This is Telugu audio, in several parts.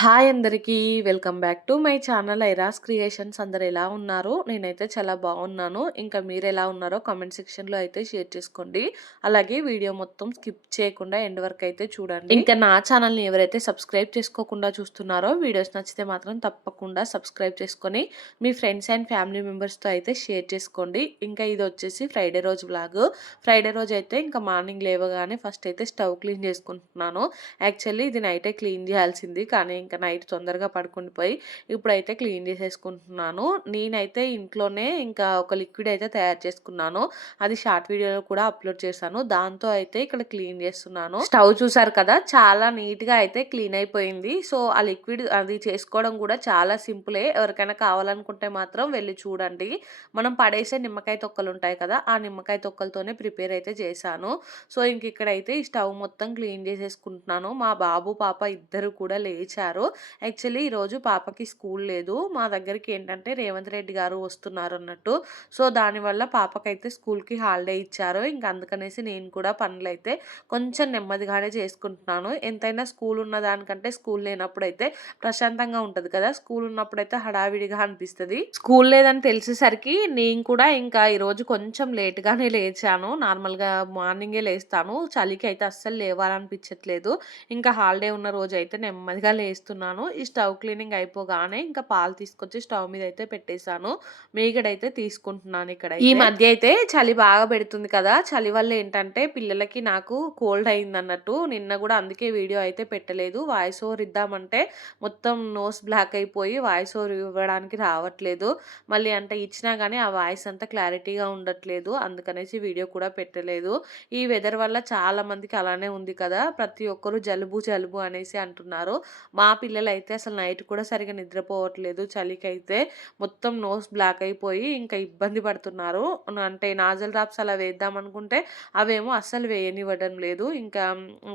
హాయ్ అందరికీ welcome back to my channel ఐరాస్ creations. అందరు ఎలా ఉన్నారు? నేనైతే చాలా బాగున్నాను. ఇంకా మీరు ఎలా ఉన్నారో కామెంట్ సెక్షన్లో అయితే షేర్ చేసుకోండి. అలాగే వీడియో మొత్తం స్కిప్ చేయకుండా ఎండ్ వరకు అయితే చూడండి. ఇంకా నా ఛానల్ని ఎవరైతే సబ్స్క్రైబ్ చేసుకోకుండా చూస్తున్నారో వీడియోస్ నచ్చితే మాత్రం తప్పకుండా సబ్స్క్రైబ్ చేసుకొని మీ ఫ్రెండ్స్ అండ్ ఫ్యామిలీ మెంబర్స్తో అయితే షేర్ చేసుకోండి. ఇంకా ఇది వచ్చేసి ఫ్రైడే రోజు బ్లాగ్ ఫ్రైడే రోజు అయితే ఇంకా మార్నింగ్ లేవగానే ఫస్ట్ అయితే స్టవ్ క్లీన్ చేసుకుంటున్నాను. యాక్చువల్లీ ఇది నైటే క్లీన్ చేయాల్సింది కానీ ఇంకా నైట్ తొందరగా పడుకుండిపోయి ఇప్పుడైతే క్లీన్ చేసేసుకుంటున్నాను. నేనైతే ఇంట్లోనే ఇంకా ఒక లిక్విడ్ అయితే తయారు చేసుకున్నాను. అది షార్ట్ వీడియోలో కూడా అప్లోడ్ చేశాను. దాంతో అయితే ఇక్కడ క్లీన్ చేస్తున్నాను. స్టవ్ చూసారు కదా చాలా నీట్గా అయితే క్లీన్ అయిపోయింది. సో ఆ లిక్విడ్ అది చేసుకోవడం కూడా చాలా సింపులే. ఎవరికైనా కావాలనుకుంటే మాత్రం వెళ్ళి చూడండి. మనం పడేసే నిమ్మకాయ తొక్కలు ఉంటాయి కదా ఆ నిమ్మకాయ తొక్కలతోనే ప్రిపేర్ అయితే చేశాను. సో ఇంక ఇక్కడైతే ఈ స్టవ్ మొత్తం క్లీన్ చేసేసుకుంటున్నాను. మా బాబు పాప ఇద్దరు కూడా లేచారు. ఇచ్చారు యాక్చువల్లీ ఈరోజు పాపకి స్కూల్ లేదు. మా దగ్గరికి ఏంటంటే రేవంత్ రెడ్డి గారు వస్తున్నారు అన్నట్టు. సో దానివల్ల పాపకైతే స్కూల్కి హాలిడే ఇచ్చారు. ఇంకా అందుకనేసి నేను కూడా పనులు అయితే కొంచెం నెమ్మదిగానే చేసుకుంటున్నాను. ఎంతైనా స్కూల్ ఉన్న దానికంటే స్కూల్ లేనప్పుడు అయితే ప్రశాంతంగా ఉంటుంది కదా. స్కూల్ ఉన్నప్పుడు అయితే హడావిడిగా అనిపిస్తుంది. స్కూల్ లేదని తెలిసేసరికి నేను కూడా ఇంకా ఈరోజు కొంచెం లేట్గానే లేచాను. నార్మల్గా మార్నింగే లేస్తాను. చలికి అయితే అస్సలు లేవాలనిపించట్లేదు. ఇంకా హాలిడే ఉన్న రోజు అయితే నెమ్మదిగా లేస్తాను. చేస్తున్నాను. ఈ స్టవ్ క్లీనింగ్ అయిపోగానే ఇంకా పాలు తీసుకొచ్చి స్టవ్ మీద అయితే పెట్టేశాను. మేగడైతే తీసుకుంటున్నాను ఇక్కడ ఈ మధ్య అయితే చలి బాగా పెడుతుంది కదా! చలి వల్ల ఏంటంటే పిల్లలకి నాకు కోల్డ్ అయింది అన్నట్టు నిన్న కూడా అందుకే వీడియో అయితే పెట్టలేదు. వాయిస్ ఓవర్ ఇద్దామంటే మొత్తం నోస్ బ్లాక్ అయిపోయి వాయిస్ ఓవర్ ఇవ్వడానికి రావట్లేదు. మళ్ళీ అంటే ఇచ్చినా కానీ ఆ వాయిస్ అంతా క్లారిటీగా ఉండట్లేదు. అందుకనేసి వీడియో కూడా పెట్టలేదు. ఈ వెదర్ వల్ల చాలా మందికి అలానే ఉంది కదా! ప్రతి ఒక్కరు జలుబు జలుబు అనేసి అంటున్నారు. మా పిల్లలు అయితే అసలు నైట్ కూడా సరిగా నిద్రపోవట్లేదు. చలికైతే మొత్తం నోస్ బ్లాక్ అయిపోయి ఇంకా ఇబ్బంది పడుతున్నారు. అంటే నాజల్ డ్రాప్స్ అలా వేద్దాం అనుకుంటే అవేమో అస్సలు వేయనివ్వడం లేదు. ఇంకా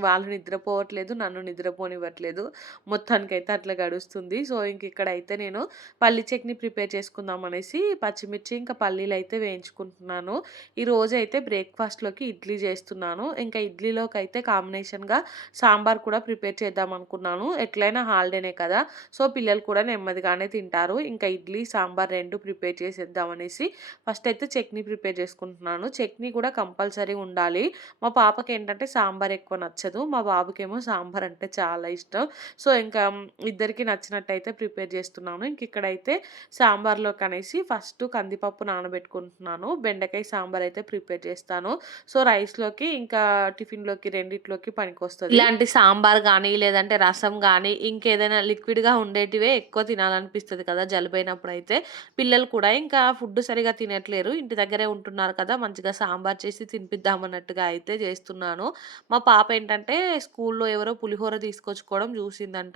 వాళ్ళు నిద్రపోవట్లేదు నన్ను నిద్రపోనివ్వట్లేదు. మొత్తానికైతే అట్లా గడుస్తుంది. సో ఇంక ఇక్కడైతే నేను పల్లి చట్నీ ప్రిపేర్ చేసుకుందాం అనేసి పచ్చిమిర్చి ఇంకా పల్లీలు అయితే వేయించుకుంటున్నాను. ఈ రోజు అయితే బ్రేక్ఫాస్ట్లోకి ఇడ్లీ చేస్తున్నాను. ఇంకా ఇడ్లీలోకి అయితే కాంబినేషన్గా సాంబార్ కూడా ప్రిపేర్ చేద్దాం అనుకున్నాను. ఎట్లయినా హాలిడేనే కదా. సో పిల్లలు కూడా నెమ్మదిగానే తింటారు. ఇంకా ఇడ్లీ సాంబార్ రెండు ప్రిపేర్ చేసేద్దాం అనేసి ఫస్ట్ అయితే చట్నీ ప్రిపేర్ చేసుకుంటున్నాను. చట్నీ కూడా కంపల్సరీ ఉండాలి. మా పాపకి ఏంటంటే సాంబార్ ఎక్కువ నచ్చదు. మా బాబుకేమో సాంబార్ అంటే చాలా ఇష్టం. సో ఇంకా ఇద్దరికి నచ్చినట్టయితే ప్రిపేర్ చేస్తున్నాను. ఇంక ఇక్కడైతే సాంబార్లోకి అనేసి ఫస్ట్ కందిపప్పు నానబెట్టుకుంటున్నాను. బెండకాయ సాంబార్ అయితే ప్రిపేర్ చేస్తాను. సో రైస్లోకి ఇంకా టిఫిన్లోకి రెండిట్లోకి పనికి వస్తుంది ఇలాంటి సాంబార్ కానీ లేదంటే రసం కానీ ఇంకా ఇంకేదైనా లిక్విడ్గా ఉండేటివే ఎక్కువ తినాలనిపిస్తుంది కదా జలుబైనప్పుడు అయితే పిల్లలు కూడా ఇంకా ఫుడ్ సరిగా తినట్లేరు. ఇంటి దగ్గరే ఉంటున్నారు కదా మంచిగా సాంబార్ చేసి తినిపిద్దామన్నట్టుగా అయితే చేస్తున్నాను. మా పాప ఏంటంటే స్కూల్లో ఎవరో పులిహోర తీసుకొచ్చుకోవడం చూసిందంట.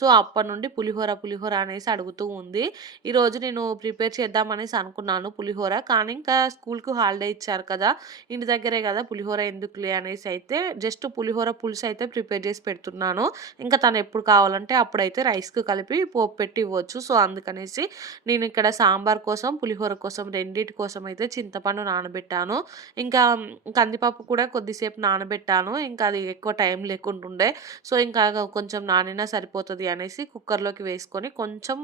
సో అప్పటి నుండి పులిహోర పులిహోర అనేసి అడుగుతూ ఉంది. ఈరోజు నేను ప్రిపేర్ చేద్దామనేసి అనుకున్నాను పులిహోర. కానీ ఇంకా స్కూల్కి హాలిడే ఇచ్చారు కదా ఇంటి దగ్గరే కదా పులిహోర ఎందుకులే అనేసి అయితే జస్ట్ పులిహోర పులుసు అయితే ప్రిపేర్ చేసి పెడుతున్నాను. ఇంకా తను ఎప్పుడు కావాలని కావాలంటే అప్పుడైతే రైస్కి కలిపి పోపు పెట్టి ఇవ్వచ్చు సో అందుకనేసి నేను ఇక్కడ సాంబార్ కోసం పులిహోర కోసం రెండింటి కోసం అయితే చింతపండు నానబెట్టాను. ఇంకా కందిపప్పు కూడా కొద్దిసేపు నానబెట్టాను. ఇంకా అది ఎక్కువ టైం లేకుండా ఉండే సో ఇంకా కొంచెం నానినా సరిపోతుంది అనేసి కుక్కర్లోకి వేసుకొని కొంచెం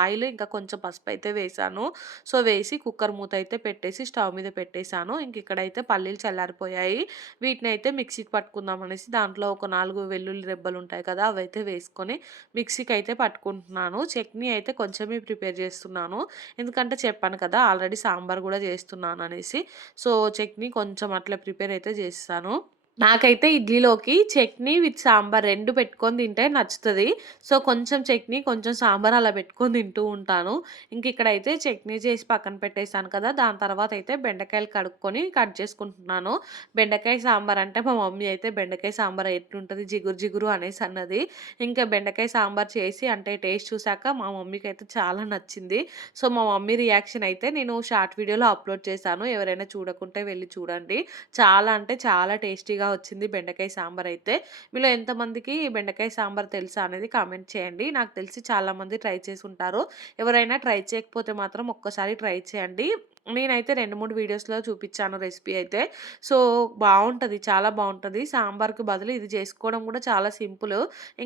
ఆయిల్ ఇంకా కొంచెం పసుపు అయితే వేసాను. సో వేసి కుక్కర్ మూత అయితే పెట్టేసి స్టవ్ మీద పెట్టేశాను. ఇంక ఇక్కడైతే పల్లీలు చల్లారిపోయాయి. వీటిని అయితే మిక్సీకి పట్టుకుందాం అనేసి దాంట్లో ఒక నాలుగు వెల్లుల్లి రెబ్బలు ఉంటాయి కదా అవి అయితే వేసుకొని వేసుకొని మిక్సీకి అయితే పట్టుకుంటున్నాను. చట్నీ అయితే కొంచెమే ప్రిపేర్ చేస్తున్నాను. ఎందుకంటే చెప్పాను కదా ఆల్రెడీ సాంబార్ కూడా చేస్తున్నాను అనేసి సో చట్నీ కొంచెం అట్లా ప్రిపేర్ అయితే చేస్తాను. నాకైతే ఇడ్లీలోకి చట్నీ విత్ సాంబార్ రెండు పెట్టుకొని తింటే నచ్చుతుంది. సో కొంచెం చట్నీ కొంచెం సాంబార్ అలా పెట్టుకొని తింటూ ఉంటాను. ఇంక ఇక్కడైతే చట్నీ చేసి పక్కన పెట్టేశాను కదా దాని తర్వాత అయితే బెండకాయలు కడుక్కొని కట్ చేసుకుంటున్నాను. బెండకాయ సాంబార్ అంటే మా మమ్మీ అయితే బెండకాయ సాంబార్ ఎట్లుంటుంది జిగురు జిగురు అనేసి అన్నది. ఇంకా బెండకాయ సాంబార్ చేసి అంటే టేస్ట్ చూసాక మా మమ్మీకి అయితే చాలా నచ్చింది. సో మా మమ్మీ రియాక్షన్ అయితే నేను షార్ట్ వీడియోలో అప్లోడ్ చేశాను. ఎవరైనా చూడకుంటే వెళ్ళి చూడండి. చాలా అంటే చాలా టేస్టీగా వచ్చింది బెండకాయ సాంబార్ అయితే. మీలో ఎంతమందికి బెండకాయ సాంబార్ తెలుసా అనేది కామెంట్ చేయండి. నాకు తెలిసి చాలామంది ట్రై చేసి ఉంటారు. ఎవరైనా ట్రై చేయకపోతే మాత్రం ఒక్కసారి ట్రై చేయండి. నేనైతే 2, 3 వీడియోస్‌లో చూపించాను రెసిపీ అయితే. సో, బాగుంటుంది చాలా బాగుంటుంది సాంబార్‌కి బదులు ఇది చేసుకోవడం కూడా చాలా సింపుల్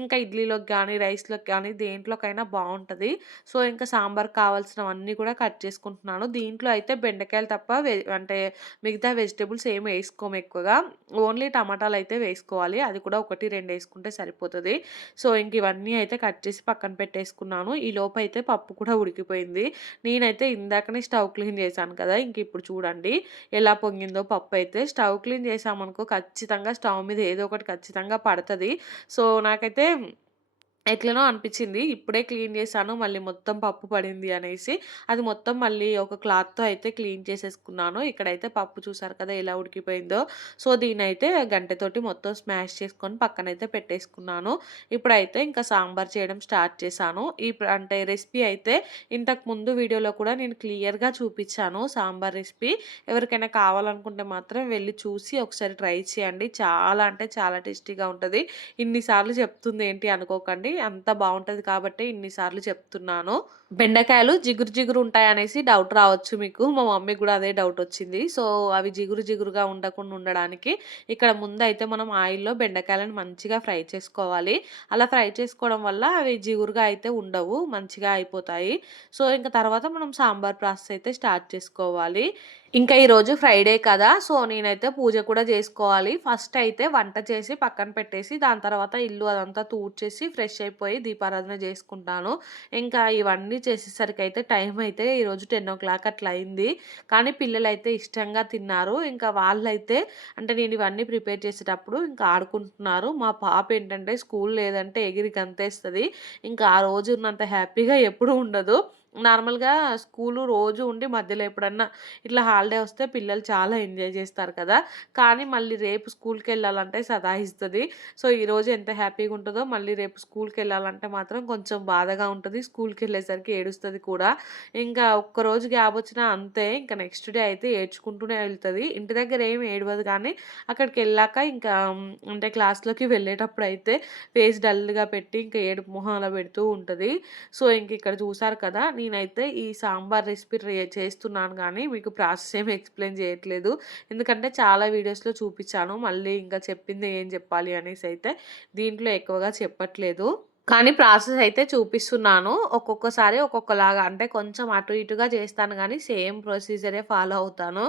ఇంకా ఇడ్లీలోకి కానీ రైస్‌లోకి కానీ దేంట్లోకైనా బాగుంటుంది సో, ఇంకా సాంబార్ కావాల్సినవన్నీ కూడా కట్ చేసుకుంటున్నాను. దీంట్లో అయితే బెండకాయలు తప్ప అంటే మిగతా వెజిటేబుల్స్ ఏమి వేసుకోము ఎక్కువగా. ఓన్లీ టమాటాలు అయితే వేసుకోవాలి. అది కూడా ఒకటి రెండు వేసుకుంటే సరిపోతుంది సో, ఇంక ఇవన్నీ అయితే కట్ చేసి పక్కన పెట్టేసుకున్నాను. ఈ లోపై అయితే పప్పు కూడా ఉడికిపోయింది. నేనైతే ఇందాకనే స్టవ్ క్లీన్ చేశాను కదా! ఇంక ఇప్పుడు చూడండి ఎలా పొంగిందో పప్పు అయితే స్టవ్ క్లీన్ చేసామనుకో ఖచ్చితంగా స్టవ్ మీద ఏదో ఒకటి ఖచ్చితంగా పడుతుంది సో, నాకైతే ఎట్లనో అనిపించింది ఇప్పుడే క్లీన్ చేశాను. మళ్ళీ మొత్తం పప్పు పడింది అనేసి. అది మొత్తం మళ్ళీ ఒక క్లాత్‌తో అయితే క్లీన్ చేసేసుకున్నాను. ఇక్కడైతే పప్పు చూసారు కదా ఎలా ఉడికిపోయిందో. సో, దీన్నైతే గంటెతోటి మొత్తం స్మాష్ చేసుకొని పక్కనైతే పెట్టేసుకున్నాను. ఇప్పుడైతే ఇంకా సాంబార్ చేయడం స్టార్ట్ చేశాను. ఈ అంటే రెసిపీ అయితే ఇంతకు ముందు వీడియోలో కూడా నేను క్లియర్‌గా చూపించాను సాంబార్ రెసిపీ. ఎవరికైనా కావాలనుకుంటే మాత్రం వెళ్ళి చూసి ఒకసారి ట్రై చేయండి. చాలా అంటే చాలా టేస్టీగా ఉంటుంది ఇన్నిసార్లు చెప్తుంది ఏంటి అనుకోకండి. అంత బాగుంటుంది కాబట్టే ఇన్ని సార్లు చెప్తున్నాను. బెండకాయలు జిగురు జిగురు ఉంటాయనేసి డౌట్ రావచ్చు మీకు. మా మమ్మీకి కూడా అదే డౌట్ వచ్చింది సో, అవి జిగురు జిగురుగా ఉండకుండా ఉండడానికి ఇక్కడ ముందైతే మనం ఆయిల్‌లో బెండకాయలను మంచిగా ఫ్రై చేసుకోవాలి. అలా ఫ్రై చేసుకోవడం వల్ల అవి జిగురుగా అయితే ఉండవు. మంచిగా అయిపోతాయి. సో, ఇంకా తర్వాత మనం సాంబార్ ప్రాసెస్ అయితే స్టార్ట్ చేసుకోవాలి. ఇంకా ఈరోజు ఫ్రైడే కదా! సో, నేనైతే పూజ కూడా చేసుకోవాలి. ఫస్ట్ అయితే వంట చేసి పక్కన పెట్టేసి దాని తర్వాత ఇల్లు అదంతా తూడ్చేసి ఫ్రెష్ అయిపోయి దీపారాధన చేసుకుంటాను. ఇంకా ఇవన్నీ చేసేసరికి అయితే టైం అయితే ఈరోజు 10:00 అట్లా అయింది. కానీ పిల్లలైతే ఇష్టంగా తిన్నారు. ఇంకా వాళ్ళైతే అంటే నేను ఇవన్నీ ప్రిపేర్ చేసేటప్పుడు ఇంకా ఆడుకుంటున్నారు. మా పాప ఏంటంటే స్కూల్ లేదంటే ఎగిరి గంతేస్తుంది ఇంకా ఆ రోజు ఉన్నంత హ్యాపీగా ఎప్పుడూ ఉండదు. నార్మల్‌గా స్కూలు రోజు ఉండి మధ్యలో ఎప్పుడన్నా ఇట్లా హాలిడే వస్తే పిల్లలు చాలా ఎంజాయ్ చేస్తారు కదా! కానీ మళ్ళీ రేపు స్కూల్కి వెళ్ళాలంటే సతాయిస్తది. సో, ఈరోజు ఎంత హ్యాపీగా ఉంటుందో మళ్ళీ రేపు స్కూల్కి వెళ్ళాలంటే మాత్రం కొంచెం బాధగా ఉంటుంది స్కూల్కి వెళ్ళేసరికి ఏడుస్తుంది కూడా. ఇంకా ఒక్కరోజు గ్యాప్ వచ్చినా అంతే. ఇంకా నెక్స్ట్ డే అయితే ఏడ్చుకుంటూనే వెళ్తుంది ఇంటి దగ్గర ఏమి ఏడవదు కానీ అక్కడికి వెళ్ళాక ఇంకా అంటే క్లాస్‌లోకి వెళ్ళేటప్పుడు అయితే ఫేస్ డల్‌గా పెట్టి ఇంకా ఏడుపు మొహం అలా పెడుతూ ఉంటుంది సో, ఇంక ఇక్కడ చూసారు కదా! నేనైతే ఈ సాంబార్ రెసిపీ చేస్తున్నాను కానీ మీకు ప్రాసెస్ ఏమి ఎక్స్‌ప్లెయిన్ చేయట్లేదు. ఎందుకంటే చాలా వీడియోస్‌లో చూపించాను మళ్ళీ ఇంకా చెప్పింది ఏం చెప్పాలి అనేసి అయితే దీంట్లో ఎక్కువగా చెప్పట్లేదు. కానీ ప్రాసెస్ అయితే చూపిస్తున్నాను. ఒక్కొక్కసారి ఒక్కొక్కలాగా అంటే కొంచెం అటు ఇటుగా చేస్తాను కానీ సేమ్ ప్రొసీజరే ఫాలో అవుతాను.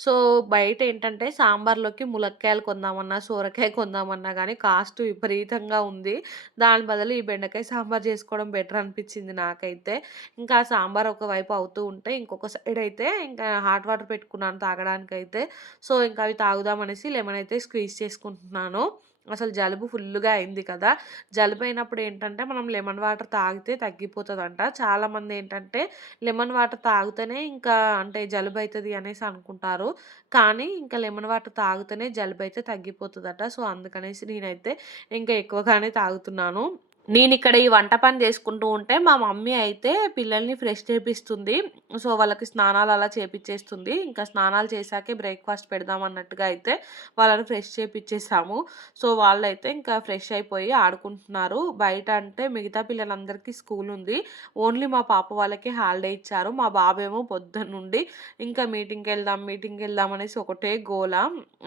సో, బయట ఏంటంటే సాంబార్‌లోకి ములక్కాయలు కొందామన్నా, సొరకాయ కొందామన్నా కానీ కాస్ట్ విపరీతంగా ఉంది. దాని బదులు ఈ బెండకాయ సాంబార్ చేసుకోవడం బెటర్ అనిపించింది నాకైతే. ఇంకా సాంబార్ ఒకవైపు అవుతూ ఉంటే ఇంకొక సైడ్ అయితే ఇంకా హాట్ వాటర్ పెట్టుకున్నాను తాగడానికైతే. సో, ఇంకా అవి తాగుదామనేసి లెమన్ అయితే స్క్వీజ్ చేసుకుంటున్నాను. అసలు జలుబు ఫుల్లుగా అయింది కదా! జలుబు అయినప్పుడు ఏంటంటే మనం లెమన్ వాటర్ తాగితే తగ్గిపోతుందంట చాలామంది ఏంటంటే లెమన్ వాటర్ తాగితేనే ఇంకా అంటే జలుబు అవుతుంది అనేసి అనుకుంటారు. కానీ ఇంకా లెమన్ వాటర్ తాగితేనే జలుబు అయితే తగ్గిపోతుందట సో, అందుకనేసి నేనైతే ఇంకా ఎక్కువగానే తాగుతున్నాను. నేనిక్కడ ఈ వంట పని చేసుకుంటూ ఉంటే మా మమ్మీ అయితే పిల్లల్ని ఫ్రెష్ చేపిస్తుంది. సో, వాళ్ళకి స్నానాలు అలా చేపిచ్చేస్తుంది. ఇంకా స్నానాలు చేశాకే బ్రేక్‌ఫాస్ట్ పెడదాం అన్నట్టుగా అయితే వాళ్ళని ఫ్రెష్ చేపిచ్చేసాము. సో, వాళ్ళైతే ఇంకా ఫ్రెష్ అయిపోయి ఆడుకుంటున్నారు. బయట అంటే మిగతా పిల్లలందరికీ స్కూల్ ఉంది. ఓన్లీ మా పాప వాళ్ళకి హాలిడే ఇచ్చారు. మా బాబేమో పొద్దున్నుండి ఇంకా మీటింగ్కి వెళ్దాం మీటింగ్కి వెళ్దాం అనేసి ఒకటే గోల.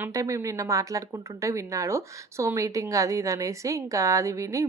అంటే మేము నిన్న మాట్లాడుకుంటుంటే విన్నాడు. సో, మీటింగ్ అది ఇది అనేసి ఇంకా అది విని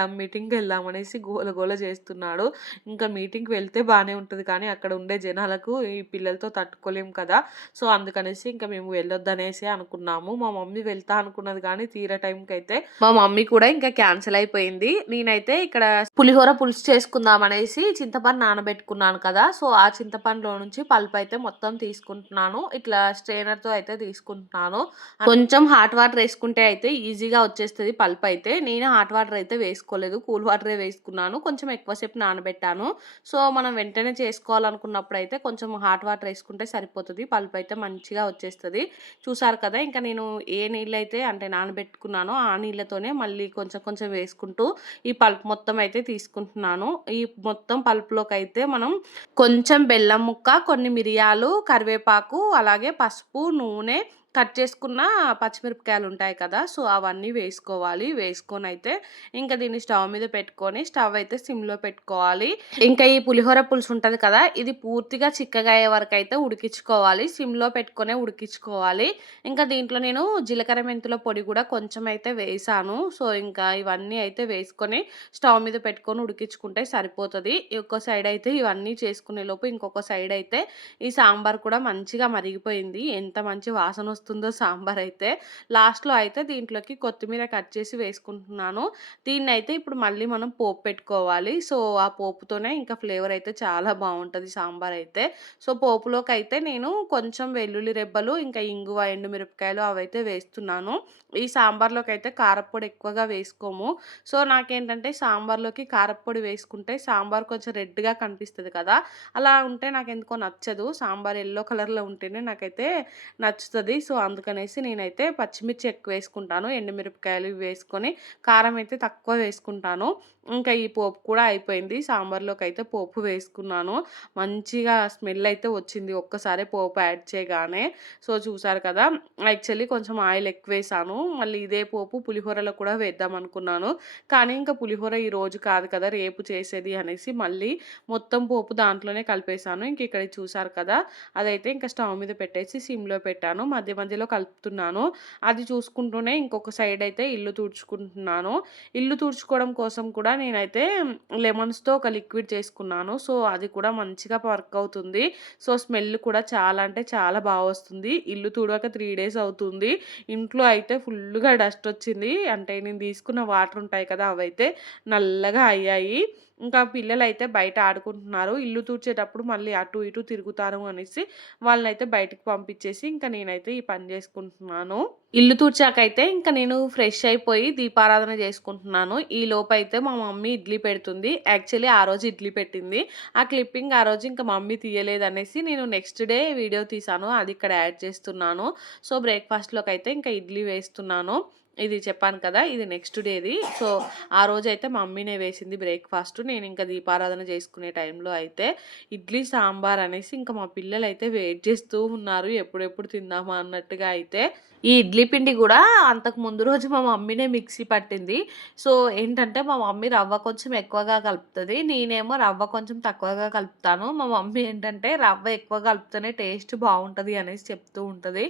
వెళ్దాం మీటింగ్కి వెళ్దాం అనేసి గోల గోల చేస్తున్నాడు. ఇంకా మీటింగ్‌కి వెళ్తే బాగానే ఉంటుంది కానీ అక్కడ ఉండే జనాలకు ఈ పిల్లలతో తట్టుకోలేం కదా! సో, అందుకనేసి ఇంకా మేము వెళ్ళొద్దనేసి అనుకున్నాము. మా మమ్మీ వెళ్తా అనుకున్నది కానీ తీరే టైంకి అయితే మా మమ్మీ కూడా ఇంకా క్యాన్సిల్ అయిపోయింది. నేనైతే ఇక్కడ పులిహోర పులుసు చేసుకుందాం అనేసి చింతపండు నానబెట్టుకున్నాను కదా! సో, ఆ చింతపండులో నుంచి పల్పు అయితే మొత్తం తీసుకుంటున్నాను. ఇట్లా స్ట్రెయినర్‌తో అయితే తీసుకుంటున్నాను. కొంచెం హాట్ వాటర్ వేసుకుంటే అయితే ఈజీగా వచ్చేస్తుంది పల్పు అయితే నేను హాట్ వాటర్ అయితే వేసుకోలేదు. కూల్ వాటరే వేసుకున్నాను. కొంచెం ఎక్కువసేపు నానబెట్టాను. సో, మనం వెంటనే చేసుకోవాలనుకున్నప్పుడు అయితే కొంచెం హాట్ వాటర్ వేసుకుంటే సరిపోతుంది సరిపోతది. పల్పయితే మంచిగా వచ్చేస్తుంది చూసారు కదా! ఇంకా నేను ఏ నీళ్ళైతే అంటే నానబెట్టుకున్నానో ఆ నీళ్ళతోనే మళ్ళీ కొంచెం కొంచెం వేసుకుంటూ ఈ పల్ప్ మొత్తం అయితే తీసుకుంటున్నాను. ఈ మొత్తం పల్పులోకి అయితే మనం కొంచెం బెల్లం ముక్క, కొన్ని మిరియాలు, కరివేపాకు, అలాగే పసుపు, నూనె కట్ చేసుకున్న పచ్చిమిరపకాయలు ఉంటాయి కదా సో అవన్నీ వేసుకోవాలి. వేసుకొని అయితే ఇంకా దీన్ని స్టవ్ మీద పెట్టుకొని స్టవ్ అయితే సిమ్లో పెట్టుకోవాలి. ఇంకా ఈ పులిహోర పులుసు ఉంటుంది కదా ఇది పూర్తిగా చిక్కగా అయ్యే వరకు అయితే ఉడికించుకోవాలి. సిమ్లో పెట్టుకొని ఉడికించుకోవాలి. ఇంకా దీంట్లో నేను జీలకర్ర మెంతుల పొడి కూడా కొంచెం అయితే వేసాను. సో ఇంకా ఇవన్నీ అయితే వేసుకొని స్టవ్ మీద పెట్టుకొని ఉడికించుకుంటే సరిపోతుంది. ఒక్క సైడ్ అయితే ఇవన్నీ చేసుకునే లోపు ఇంకొక సైడ్ అయితే ఈ సాంబార్ కూడా మంచిగా మరిగిపోయింది. ఎంత మంచి వాసన వస్తుందో సాంబార్ అయితే లాస్ట్లో అయితే దీంట్లోకి కొత్తిమీర కట్ చేసి వేసుకుంటున్నాను. దీన్ని అయితే ఇప్పుడు మళ్ళీ మనం పోపు పెట్టుకోవాలి. సో ఆ పోపుతోనే ఇంకా ఫ్లేవర్ అయితే చాలా బాగుంటుంది సాంబార్ అయితే. సో పోపులోకి అయితే నేను కొంచెం వెల్లుల్లి రెబ్బలు ఇంకా ఇంగువ ఎండుమిరపకాయలు అవైతే వేస్తున్నాను. ఈ సాంబార్లోకి అయితే కారప్పొడి ఎక్కువగా వేసుకోము. సో నాకేంటంటే సాంబార్లోకి కారప్పొడి వేసుకుంటే సాంబార్ కొంచెం రెడ్గా కనిపిస్తుంది కదా. అలా ఉంటే నాకు ఎందుకో నచ్చదు. సాంబార్ ఎల్లో కలర్లో ఉంటేనే నాకైతే నచ్చుతుంది. సో అందుకనేసి నేనైతే పచ్చిమిర్చి ఎక్కువ వేసుకుంటాను. ఎండుమిరపకాయలు వేసుకొని కారం అయితే తక్కువ వేసుకుంటాను. ఇంకా ఈ పోపు కూడా అయిపోయింది. సాంబార్లోకి అయితే పోపు వేసుకున్నాను. మంచిగా స్మెల్ అయితే వచ్చింది. ఒక్కసారి పోపు యాడ్ చేయగానే. సో చూసారు కదా యాక్చువల్లీ కొంచెం ఆయిల్ ఎక్కువ వేసాను. మళ్ళీ ఇదే పోపు పులిహోరలో కూడా వేద్దాం అనుకున్నాను. కానీ ఇంకా పులిహోర ఈ రోజు కాదు కదా రేపు చేసేది అనేసి మళ్ళీ మొత్తం పోపు దాంట్లోనే కలిపేసాను ఇంక ఇక్కడ చూసారు కదా అదైతే ఇంకా స్టవ్ మీద పెట్టేసి సిమ్లో పెట్టాను. మధ్య మధ్యలో కలుపుతున్నాను. అది చూసుకుంటూనే ఇంకొక సైడ్ అయితే ఇల్లు తుడుచుకుంటున్నాను. ఇల్లు తుడుచుకోవడం కోసం కూడా నేనైతే లెమన్స్తో ఒక లిక్విడ్ చేసుకున్నాను. సో అది కూడా మంచిగా వర్క్ అవుతుంది. సో స్మెల్ కూడా చాలా అంటే చాలా బాగా వస్తుంది. ఇల్లు తుడవక త్రీ డేస్ అవుతుంది. ఇంట్లో అయితే ఫుల్గా డస్ట్ వచ్చింది. అంటే నేను తీసుకున్న వాటర్ ఉంటాయి కదా అవైతే నల్లగా అయ్యాయి. ఇంకా పిల్లలు అయితే బయట ఆడుకుంటున్నారు. ఇల్లు తూడ్చేటప్పుడు మళ్ళీ అటు ఇటు తిరుగుతారు అనేసి వాళ్ళనైతే బయటకు పంపించేసి ఇంకా నేనైతే ఈ పని చేసుకుంటున్నాను. ఇల్లు తూడ్చాకైతే ఇంకా నేను ఫ్రెష్ అయిపోయి దీపారాధన చేసుకుంటున్నాను. ఈ లోపైతే అయితే మా మమ్మీ ఇడ్లీ పెడుతుంది. యాక్చువల్లీ ఆ రోజు ఇడ్లీ పెట్టింది. ఆ క్లిప్పింగ్ ఆ రోజు ఇంకా మమ్మీ తీయలేదు అనేసి నేను నెక్స్ట్ డే వీడియో తీసాను అది ఇక్కడ యాడ్ చేస్తున్నాను. సో బ్రేక్ఫాస్ట్లోకి అయితే ఇంకా ఇడ్లీ వేస్తున్నాను. ఇది చెప్పాను కదా ఇది నెక్స్ట్ డేది సో ఆ రోజు అయితే మమ్మీనే వేసింది బ్రేక్ఫాస్ట్ నేను ఇంకా దీపారాధన చేసుకునే టైంలో అయితే ఇడ్లీ సాంబార్ అనేసి ఇంకా మా పిల్లలు అయితే వెయిట్ చేస్తూ ఉన్నారు. ఎప్పుడెప్పుడు తిందామా అన్నట్టుగా అయితే ఈ ఇడ్లీ పిండి కూడా అంతకు ముందు రోజు మా మమ్మీనే మిక్సీ పట్టింది. సో ఏంటంటే మా మమ్మీ రవ్వ కొంచెం ఎక్కువగా కలుపుతుంది. నేనేమో రవ్వ కొంచెం తక్కువగా కలుపుతాను. మా మమ్మీ ఏంటంటే రవ్వ ఎక్కువ కలుపుతేనే టేస్ట్ బాగుంటుంది అనేసి చెప్తూ ఉంటుంది.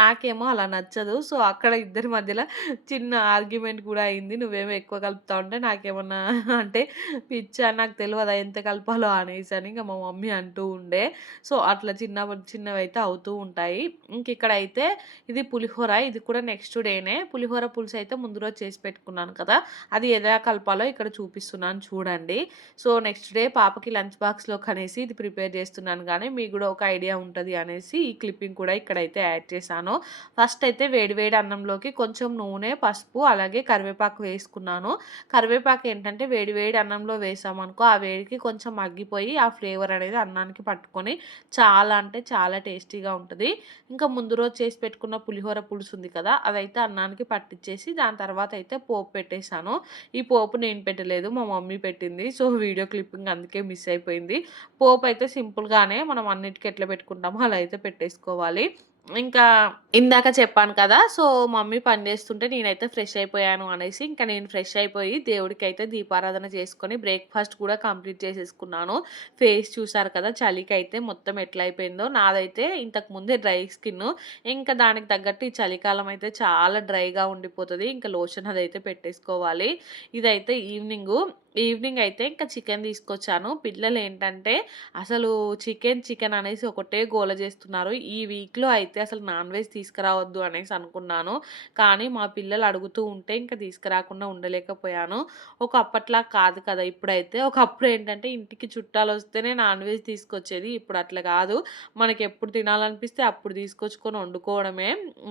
నాకేమో అలా నచ్చదు. సో అక్కడ ఇద్దరి మధ్యలో చిన్న ఆర్గ్యుమెంట్ కూడా అయింది. నువ్వేమో ఎక్కువ కలుపుతా ఉంటే నాకేమన్నా అంటే పిచ్చా నాకు తెలియదా ఎంత కలపాలో అనేసి అని ఇంకా మా మమ్మీ అంటూ ఉండే. సో అట్లా చిన్న చిన్నవి అయితే అవుతూ ఉంటాయి. ఇంక ఇక్కడ అయితే ఇది పులి పులిహోర ఇది కూడా నెక్స్ట్ డేనే. పులిహోర పులుసు అయితే ముందు రోజు చేసి పెట్టుకున్నాను కదా. అది ఎలా కలపాలో ఇక్కడ చూపిస్తున్నాను చూడండి. సో నెక్స్ట్ డే పాపకి లంచ్ బాక్స్లో కనేసి ఇది ప్రిపేర్ చేస్తున్నాను కానీ మీకు కూడా ఒక ఐడియా ఉంటుంది అనేసి ఈ క్లిప్పింగ్ కూడా ఇక్కడైతే యాడ్ చేశాను. ఫస్ట్ అయితే వేడివేడి అన్నంలోకి కొంచెం నూనె పసుపు అలాగే కరివేపాకు వేసుకున్నాను. కరివేపాకు ఏంటంటే వేడివేడి అన్నంలో వేసామనుకో ఆ వేడికి కొంచెం మగ్గిపోయి ఆ ఫ్లేవర్ అనేది అన్నానికి పట్టుకొని చాలా అంటే చాలా టేస్టీగా ఉంటుంది. ఇంకా ముందు రోజు చేసి పెట్టుకున్న పులిహోర పులుసు ఉంది కదా అదైతే అన్నానికి పట్టించేసి దాని తర్వాత అయితే పోపు పెట్టేశాను. ఈ పోపు నేను పెట్టలేదు మా మమ్మీ పెట్టింది సో వీడియో క్లిప్పింగ్ అందుకే మిస్ అయిపోయింది. పోపు అయితే సింపుల్గానే మనం అన్నిటికీ ఎట్లా పెట్టుకుంటామో అలా అయితే పెట్టేసుకోవాలి. ఇంకా ఇందాక చెప్పాను కదా సో మమ్మీ పని చేస్తుంటే నేనైతే ఫ్రెష్ అయిపోయాను అనేసి ఇంకా నేను ఫ్రెష్ అయిపోయి దేవుడికి అయితే దీపారాధన చేసుకొని బ్రేక్ఫాస్ట్ కూడా కంప్లీట్ చేసేసుకున్నాను. ఫేస్ చూసారు కదా చలికి అయితే మొత్తం ఎట్లా అయిపోయిందో నాదైతే ఇంతకు ముందే డ్రై స్కిన్. ఇంకా దానికి తగ్గట్టు ఈ చలికాలం అయితే చాలా డ్రైగా ఉండిపోతుంది. ఇంకా లోషన్ అదైతే పెట్టేసుకోవాలి. ఇదైతే ఈవినింగ్ ఈవినింగ్ అయితే ఇంకా చికెన్ తీసుకొచ్చాను. పిల్లలు ఏంటంటే అసలు చికెన్ చికెన్ అనేసి ఒకటే గోల చేస్తున్నారు. ఈ వీక్లో అయితే అసలు నాన్ వెజ్ తీసుకురావద్దు అనేసి అనుకున్నాను. కానీ మా పిల్లలు అడుగుతూ ఉంటే ఇంకా తీసుకురాకుండా ఉండలేకపోయాను. ఒక అప్పట్లా కాదు కదా ఇప్పుడైతే. ఒకప్పుడు ఏంటంటే ఇంటికి చుట్టాలు వస్తేనే నాన్ వెజ్ తీసుకొచ్చేది. ఇప్పుడు అట్లా కాదు. మనకి ఎప్పుడు తినాలనిపిస్తే అప్పుడు తీసుకొచ్చుకొని వండుకోవడమే.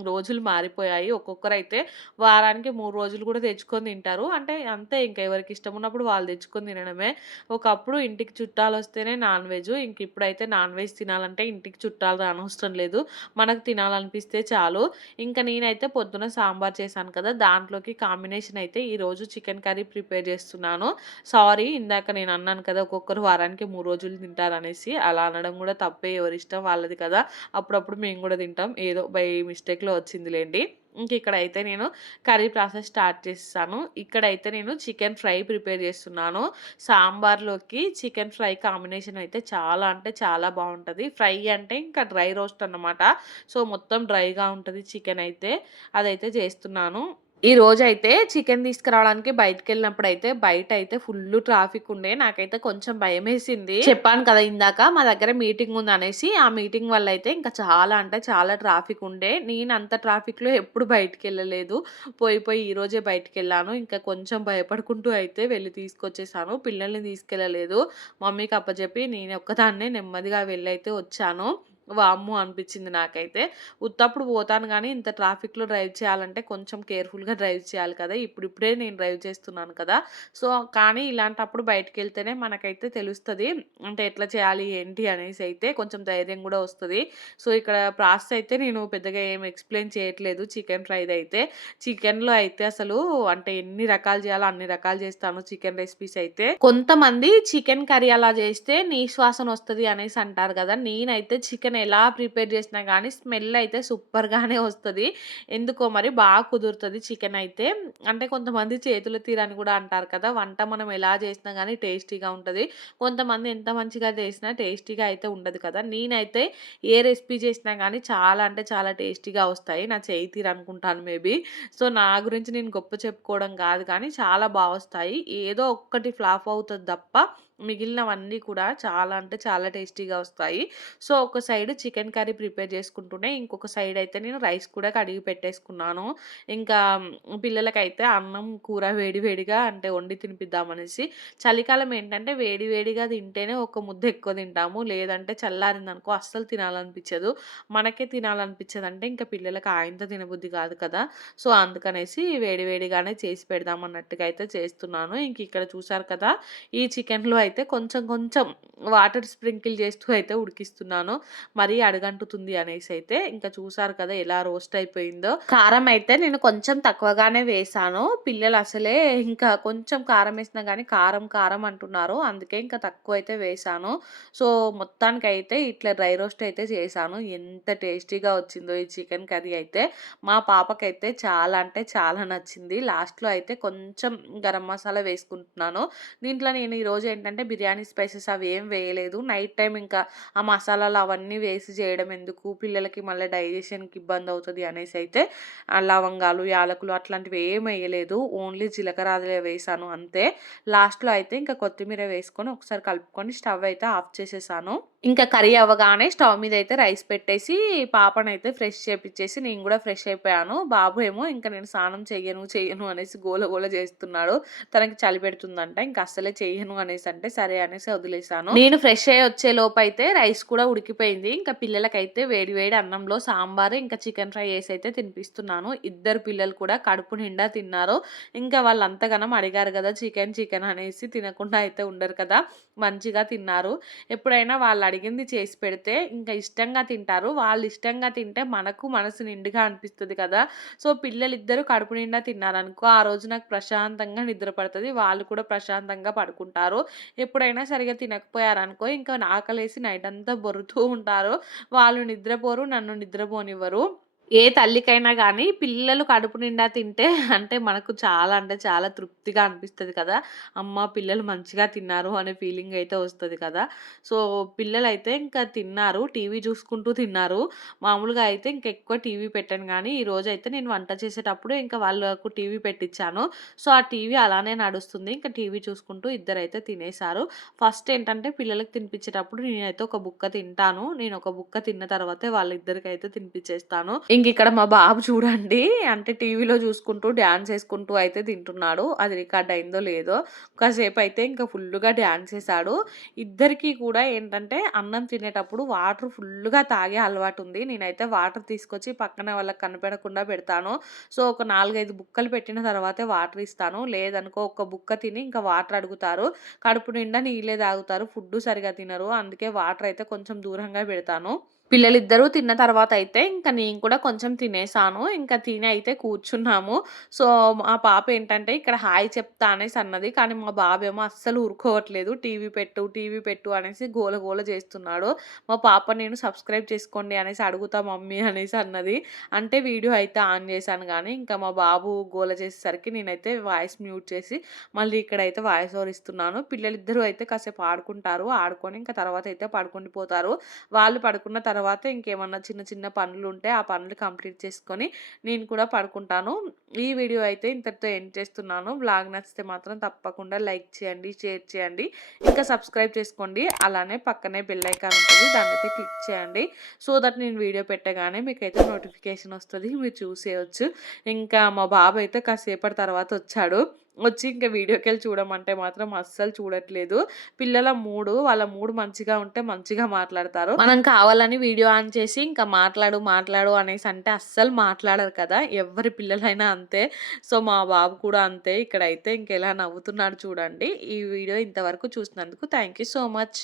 రోజులు మారిపోయాయి. ఒక్కొక్కరు అయితే వారానికి మూడు రోజులు కూడా తెచ్చుకొని తింటారు. అంటే అంతే ఇంకా ఎవరికి ఇష్టం ఉన్నప్పుడు వాళ్ళు తెచ్చుకొని తినడమే. ఒకప్పుడు ఇంటికి చుట్టాలు వస్తేనే నాన్ వెజ్. ఇంక ఇప్పుడైతే నాన్ వెజ్ తినాలంటే ఇంటికి చుట్టాలు రానవసరం లేదు. మనకు తినాలనిపిస్తే చాలు. ఇంకా నేనైతే పొద్దున సాంబార్ చేశాను కదా! దాంట్లోకి కాంబినేషన్ అయితే ఈరోజు చికెన్ కర్రీ ప్రిపేర్ చేస్తున్నాను. సారీ ఇందాక నేను అన్నాను కదా! ఒక్కొక్కరు వారానికి మూడు రోజులు తింటారనేసి. అలా అనడం కూడా తప్పే ఎవరిష్టం వాళ్ళది కదా! అప్పుడప్పుడు మేము కూడా తింటాం. ఏదో బై మిస్టేక్‌లో వచ్చిందిలేండి ఇంక ఇక్కడైతే నేను కర్రీ ప్రాసెస్ స్టార్ట్ చేస్తాను ఇక్కడైతే నేను చికెన్ ఫ్రై ప్రిపేర్ చేస్తున్నాను. సాంబార్‌లోకి చికెన్ ఫ్రై కాంబినేషన్ అయితే చాలా అంటే చాలా బాగుంటుంది ఫ్రై అంటే ఇంకా డ్రై రోస్ట్ అన్నమాట. సో, మొత్తం డ్రైగా ఉంటుంది చికెన్ అయితే. అదైతే చేస్తున్నాను. ఈ రోజైతే చికెన్ తీసుకురావడానికి బయటికి వెళ్ళినప్పుడైతే బయట అయితే ఫుల్ ట్రాఫిక్ ఉండే. నాకైతే కొంచెం భయమేసింది. చెప్పాను కదా ఇందాక మా దగ్గర మీటింగ్ ఉంది అనేసి ఆ మీటింగ్ వల్ల అయితే ఇంకా చాలా అంటే చాలా ట్రాఫిక్ ఉండే. నేను అంత ట్రాఫిక్‌లో ఎప్పుడు బయటికెళ్ళలేదు. పోయి పోయి ఈ రోజే బయటకు వెళ్ళాను ఇంకా కొంచెం భయపడుకుంటూ అయితే వెళ్ళి తీసుకొచ్చేసాను. పిల్లల్ని తీసుకెళ్ళలేదు. మమ్మీకి అప్పచెప్పి నేను ఒక్కదాన్నే నెమ్మదిగా వెళ్ళైతే వచ్చాను. వామ్ము అనిపించింది నాకైతే. ఉత్తప్పుడు పోతాను కానీ ఇంత ట్రాఫిక్‌లో డ్రైవ్ చేయాలంటే కొంచెం కేర్‌ఫుల్‌గా డ్రైవ్ చేయాలి కదా! ఇప్పుడిప్పుడే నేను డ్రైవ్ చేస్తున్నాను కదా! సో, కానీ ఇలాంటప్పుడు బయటికెళ్తేనే మనకైతే తెలుస్తుంది అంటే ఎట్లా చేయాలి ఏంటి అనేసి అయితే కొంచెం ధైర్యం కూడా వస్తుంది సో, ఇక్కడ ప్రాసెస్ అయితే నేను పెద్దగా ఏమి ఎక్స్‌ప్లెయిన్ చేయట్లేదు చికెన్ ఫ్రైదయితే. చికెన్‌లో అయితే అసలు అంటే ఎన్ని రకాలు చేయాలో అన్ని రకాలు చేస్తాను చికెన్ రెసిపీస్ అయితే. కొంతమంది చికెన్ కర్రీ అలా చేస్తే నీ శ్వాసన వస్తుంది అనేసి అంటారు కదా! నేనైతే చికెన్ చికెన్ ఎలా ప్రిపేర్ చేసినా కానీ స్మెల్ అయితే సూపర్‌గానే వస్తుంది ఎందుకో మరి బాగా కుదురుతుంది చికెన్ అయితే. అంటే కొంతమంది చేతుల తీరని కూడా అంటారు కదా! వంట మనం ఎలా చేసినా కానీ టేస్టీగా ఉంటుంది కొంతమంది ఎంత మంచిగా చేసినా టేస్టీగా అయితే ఉండదు కదా! నేనైతే ఏ రెసిపీ చేసినా కానీ చాలా అంటే చాలా టేస్టీగా వస్తాయి. నా చేయి తీరు అనుకుంటాను మేబీ. సో, నా గురించి నేను గొప్ప చెప్పుకోవడం కాదు కానీ చాలా బాగా వస్తాయి. ఏదో ఒక్కటి ఫ్లాప్ అవుతుంది తప్ప మిగిలినవన్నీ కూడా చాలా అంటే చాలా టేస్టీగా వస్తాయి. సో, ఒక సైడ్ చికెన్ కర్రీ ప్రిపేర్ చేసుకుంటూనే ఇంకొక సైడ్ అయితే నేను రైస్ కూడా కడిగి పెట్టేసుకున్నాను. ఇంకా పిల్లలకైతే అన్నం, కూర వేడివేడిగా అంటే వండి తినిపిద్దామనేసి. చలికాలం ఏంటంటే వేడి వేడిగా తింటేనే ఒక ముద్ద ఎక్కువ తింటాము. లేదంటే చల్లారిందనుకో అస్సలు తినాలనిపించదు. మనకే తినాలనిపించదంటే ఇంకా పిల్లలకి ఆయంత తినబుద్ధి కాదు కదా! సో, అందుకనేసి వేడివేడిగానే చేసి పెడదాం అన్నట్టుగా అయితే చేస్తున్నాను. ఇంక ఇక్కడ చూసారు కదా! ఈ చికెన్‌లో అయితే కొంచెం కొంచెం వాటర్ స్ప్రింకిల్ చేస్తూ అయితే ఉడికిస్తున్నాను. మరీ అడగంటుతుంది అనేసి అయితే. ఇంకా చూసారు కదా ఎలా రోస్ట్ అయిపోయిందో. కారం అయితే నేను కొంచెం తక్కువగానే వేసాను పిల్లలు అసలే ఇంకా కొంచెం కారం వేసినా కానీ కారం కారం అంటున్నారు. అందుకే ఇంకా తక్కువ అయితే వేసాను సో, మొత్తానికి అయితే ఇట్లా డ్రై రోస్ట్ అయితే చేశాను. ఎంత టేస్టీగా వచ్చిందో ఈ చికెన్ కర్రీ అయితే. మా పాపకైతే చాలా అంటే చాలా నచ్చింది. లాస్ట్‌లో అయితే కొంచెం గరం మసాలా వేసుకుంటున్నాను. దీంట్లో నేను ఈరోజు ఏంటంటే బిర్యానీ స్పైసెస్ అవి ఏం వేయలేదు. నైట్ టైం ఇంకా ఆ మసాలాలు అవన్నీ వేసి చేయడం ఎందుకు, పిల్లలకి మళ్ళీ డైజెషన్‌కి ఇబ్బంది అవుతుంది అనేసి అయితే లవంగాలు, యాలకులు అట్లాంటివి ఏం వేయలేదు. ఓన్లీ జీలకర్రాదులే వేసాను అంతే. లాస్ట్‌లో అయితే ఇంకా కొత్తిమీర వేసుకొని ఒకసారి కలుపుకొని స్టవ్ అయితే ఆఫ్ చేసేసాను. ఇంకా కర్రీ అవ్వగానే స్టవ్ మీద అయితే రైస్ పెట్టేసి పాపనైతే ఫ్రెష్ చేపిచ్చేసి నేను కూడా ఫ్రెష్ అయిపోయాను. బాబు ఏమో ఇంకా నేను స్నానం చెయ్యను, చెయ్యను అనేసి గోల గోల చేస్తున్నాడు. తనకి చలి పెడుతుందంట. ఇంక అస్సలే చెయ్యను అనేసి అంటే సరే అనేసి వదిలేసాను. నేను ఫ్రెష్ అయ్యి వచ్చే లోపైతే రైస్ కూడా ఉడికిపోయింది. ఇంకా పిల్లలకైతే వేడి వేడి అన్నంలో సాంబారు ఇంకా చికెన్ ఫ్రై వేసి అయితే తినిపిస్తున్నాను. ఇద్దరు పిల్లలు కూడా కడుపు నిండా తిన్నారు. ఇంకా వాళ్ళు అంతగనం అడిగారు కదా! చికెన్ చికెన్ అనేసి తినకుండా అయితే ఉండరు కదా! మంచిగా తిన్నారు. ఎప్పుడైనా వాళ్ళు అడిగింది చేసి పెడితే ఇంకా ఇష్టంగా తింటారు. వాళ్ళు ఇష్టంగా తింటే మనకు మనసు నిండుగా అనిపిస్తుంది కదా! సో, పిల్లలిద్దరూ కడుపు నిండా తిన్నారనుకో ఆ రోజు నాకు ప్రశాంతంగా నిద్ర పడుతుంది వాళ్ళు కూడా ప్రశాంతంగా పడుకుంటారు. ఎప్పుడైనా సరిగా తినకపోయారనుకో ఇంకా ఆకలేసి నైట్ అంతా బొరుతూ ఉంటారు. వాళ్ళు నిద్రపోరు. నన్ను నిద్రపోనివ్వరు. ఏ తల్లికైనా కానీ పిల్లలు కడుపు నిండా తింటే అంటే మనకు చాలా అంటే చాలా తృప్తిగా అనిపిస్తుంది కదా! అమ్మ పిల్లలు మంచిగా తిన్నారు అనే ఫీలింగ్ అయితే వస్తుంది కదా! సో, పిల్లలు అయితే ఇంకా తిన్నారు. టీవీ చూసుకుంటూ తిన్నారు. మామూలుగా అయితే ఇంకా ఎక్కువ టీవీ పెట్టాను కానీ ఈరోజు అయితే నేను వంట చేసేటప్పుడు ఇంకా వాళ్ళకు టీవీ పెట్టించాను సో, ఆ టీవీ అలానే నడుస్తుంది. ఇంకా టీవీ చూసుకుంటూ ఇద్దరైతే తినేసారు. ఫస్ట్ ఏంటంటే పిల్లలకు తినిపించేటప్పుడు నేనైతే ఒక బుక్క తింటాను. నేను ఒక బుక్క తిన్న తర్వాతే వాళ్ళిద్దరికైతే తినిపించేస్తాను. ఇంక ఇక్కడ మా బాబు చూడండి. అంటే టీవీలో చూసుకుంటూ డ్యాన్స్ వేసుకుంటూ అయితే తింటున్నాడు. అది రికార్డ్ అయిందో లేదో కాసేపు అయితే ఇంకా ఫుల్గా డ్యాన్స్ వేసాడు ఇద్దరికీ కూడా ఏంటంటే అన్నం తినేటప్పుడు వాటర్ ఫుల్గా తాగే అలవాటు ఉంది. నేనైతే వాటర్ తీసుకొచ్చి పక్కన వాళ్ళకి కనపడకుండా పెడతాను. సో ఒక నాలుగైదు బుక్కలు పెట్టిన తర్వాతే వాటర్ ఇస్తాను. లేదనుకో ఒక బుక్క తిని ఇంకా వాటర్ అడుగుతారు. కడుపు నిండా నీళ్ళే తాగుతారు. ఫుడ్ సరిగా తినరు. అందుకే వాటర్ అయితే కొంచెం దూరంగా పెడతాను. పిల్లలిద్దరూ తిన్న తర్వాత అయితే ఇంకా నేను కూడా కొంచెం తినేసాను. ఇంకా తిని అయితే కూర్చున్నాము. సో మా పాప ఏంటంటే ఇక్కడ హాయ్ చెప్తా అనేసి అన్నది. కానీ మా బాబేమో అస్సలు ఊరుకోవట్లేదు. టీవీ పెట్టు టీవీ పెట్టు అనేసి గోల గోల చేస్తున్నాడు. మా పాప నేను సబ్స్క్రైబ్ చేసుకోండి అనేసి అడుగుతా మమ్మీ అనేసి అన్నది. అంటే వీడియో అయితే ఆన్ చేశాను కానీ ఇంకా మా బాబు గోల చేసేసరికి నేనైతే వాయిస్ మ్యూట్ చేసి మళ్ళీ ఇక్కడైతే వాయిస్ ఓవర్ ఇస్తున్నాను. పిల్లలిద్దరూ అయితే కాసేపు ఆడుకుంటారు. ఆడుకొని ఇంకా తర్వాత అయితే పడుకొని పోతారు వాళ్ళు పడుకున్న తర్వాత తర్వాత ఇంకేమన్నా చిన్న చిన్న పనులు ఉంటే ఆ పనులు కంప్లీట్ చేసుకొని నేను కూడా పడుకుంటాను. ఈ వీడియో అయితే ఇంతటితో ఎండ్ చేస్తున్నాను. బ్లాగ్ నచ్చితే మాత్రం తప్పకుండా లైక్ చేయండి షేర్ చేయండి. ఇంకా సబ్స్క్రైబ్ చేసుకోండి. అలానే పక్కనే బెల్ ఐకాన్ ఉంటుంది. దాన్ని అయితే క్లిక్ చేయండి. సో దట్ నేను వీడియో పెట్టగానే మీకైతే నోటిఫికేషన్ వస్తుంది. మీరు చూసేయచ్చు. ఇంకా మా బాబు అయితే కాసేపటి తర్వాత వచ్చాడు. వచ్చి ఇంకా వీడియోకి వెళ్ళి చూడమంటే మాత్రం అస్సలు చూడట్లేదు. పిల్లల మూడు వాళ్ళ మూడు మంచిగా ఉంటే మంచిగా మాట్లాడతారు. మనం కావాలని వీడియో ఆన్ చేసి ఇంకా మాట్లాడు మాట్లాడు అనేసి అంటే అస్సలు మాట్లాడరు కదా. ఎవరి పిల్లలైనా అంతే. సో మా బాబు కూడా అంతే. ఇక్కడైతే ఇంకెలా నవ్వుతున్నాడు చూడండి. ఈ వీడియో ఇంతవరకు చూసినందుకు థ్యాంక్ యూ సో మచ్.